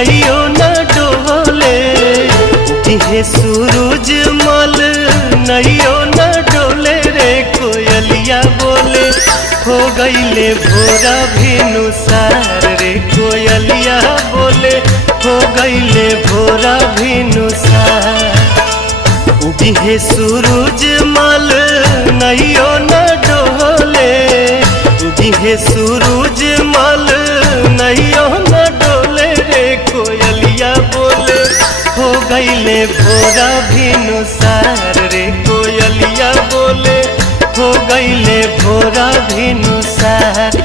नैयो न डोले। उगे सूरज मल नैयो न डोले रे कोयलिया बोले हो गईले भोरा भिनुसार रे कोयलिया बोले हो गईले भोरा भिनुसार। उगे सूरज मल नैयो न डोले। उगे सूरज मल नैयो न डोले रे कोयलिया बोले हो गईले भोरा भिनुसार रे कोयलिया बोले हो गईले भोरा भिनुसार।